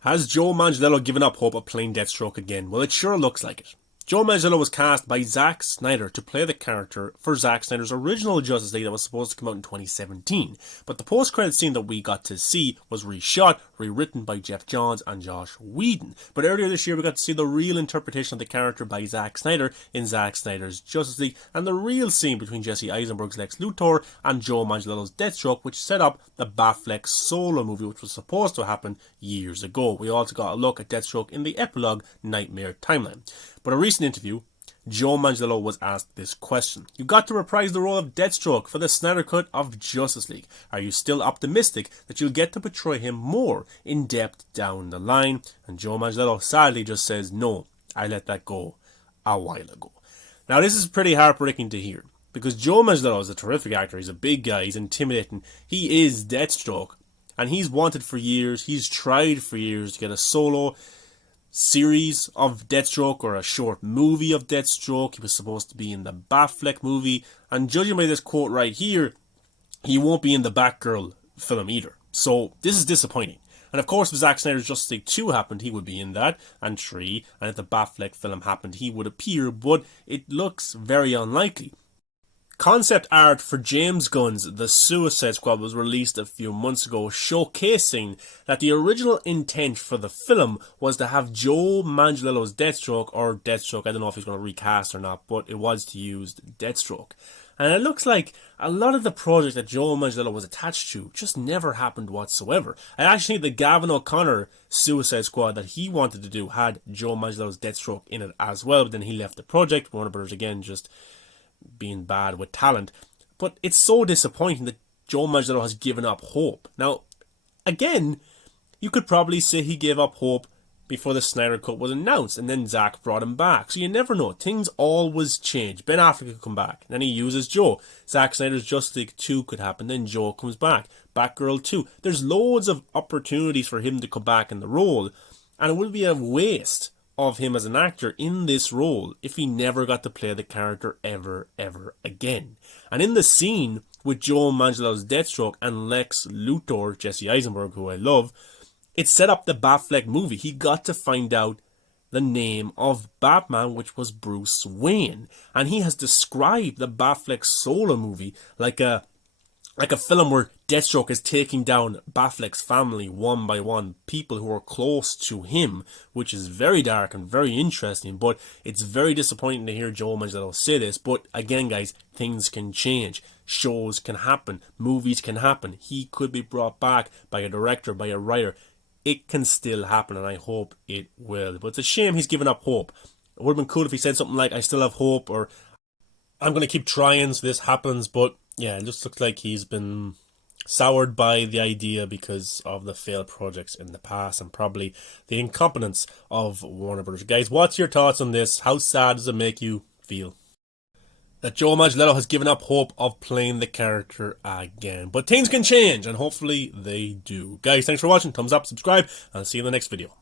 Has Joe Manganiello given up hope of playing Deathstroke again? Well, it sure looks like it. Joe Manganiello was cast by Zack Snyder to play the character for Zack Snyder's original Justice League that was supposed to come out in 2017. But the post-credit scene that we got to see was reshot, rewritten by Jeff Johns and Josh Whedon. But earlier this year we got to see the real interpretation of the character by Zack Snyder in Zack Snyder's Justice League, and the real scene between Jesse Eisenberg's Lex Luthor and Joe Manganiello's Deathstroke, which set up the Batfleck solo movie, which was supposed to happen years ago. We also got a look at Deathstroke in the epilogue Nightmare timeline. But a recent interview, Joe Manganiello was asked this question. You got to reprise the role of Deathstroke for the Snyder Cut of Justice League. Are you still optimistic that you'll get to portray him more in depth down the line? And Joe Manganiello sadly just says, no, I let that go a while ago. Now this is pretty heartbreaking to hear, because Joe Manganiello is a terrific actor. He's a big guy, he's intimidating. He is Deathstroke, and he's wanted for years, he's tried for years to get a solo series of Deathstroke or a short movie of Deathstroke. He was supposed to be in the Batfleck movie, and judging by this quote right here, he won't be in the Batgirl film either. So this is disappointing. And of course, if Zack Snyder's Justice League 2 happened, he would be in that, and 3, and if the Batfleck film happened, he would appear, but it looks very unlikely. Concept art for James Gunn's The Suicide Squad was released a few months ago, showcasing that the original intent for the film was to have Joe Manganiello's Deathstroke, or Deathstroke, I don't know if he's going to recast or not, but it was to use Deathstroke. And it looks like a lot of the project that Joe Manganiello was attached to just never happened whatsoever. I actually think the Gavin O'Connor Suicide Squad that he wanted to do had Joe Manganiello's Deathstroke in it as well, but then he left the project. Warner Brothers again just being bad with talent. But it's so disappointing that Joe Manganiello has given up hope. Now, again, you could probably say he gave up hope before the Snyder Cut was announced, and then Zack brought him back. So you never know. Things always change. Ben Affleck could come back, and then he uses Joe. Zack Snyder's Justice League 2 could happen, then Joe comes back. Batgirl 2. There's loads of opportunities for him to come back in the role, and it would be a waste of him as an actor in this role if he never got to play the character ever again. And in the scene with Joe Manganiello's Deathstroke and Lex Luthor, Jesse Eisenberg, who I love, it set up the Batfleck movie. He got to find out the name of Batman, which was Bruce Wayne. And he has described the Batfleck solo movie like a film where Deathstroke is taking down Batfleck's family one by one, people who are close to him, which is very dark and very interesting, but it's very disappointing to hear Joe Manganiello say this. But again, guys, things can change. Shows can happen. Movies can happen. He could be brought back by a director, by a writer. It can still happen, and I hope it will. But it's a shame he's given up hope. It would have been cool if he said something like, I still have hope, or I'm going to keep trying so this happens, but yeah, it just looks like he's been soured by the idea because of the failed projects in the past and probably the incompetence of Warner Brothers. Guys, what's your thoughts on this? How sad does it make you feel that Joe Manganiello has given up hope of playing the character again? But things can change, and hopefully they do. Guys, thanks for watching. Thumbs up, subscribe, and I'll see you in the next video.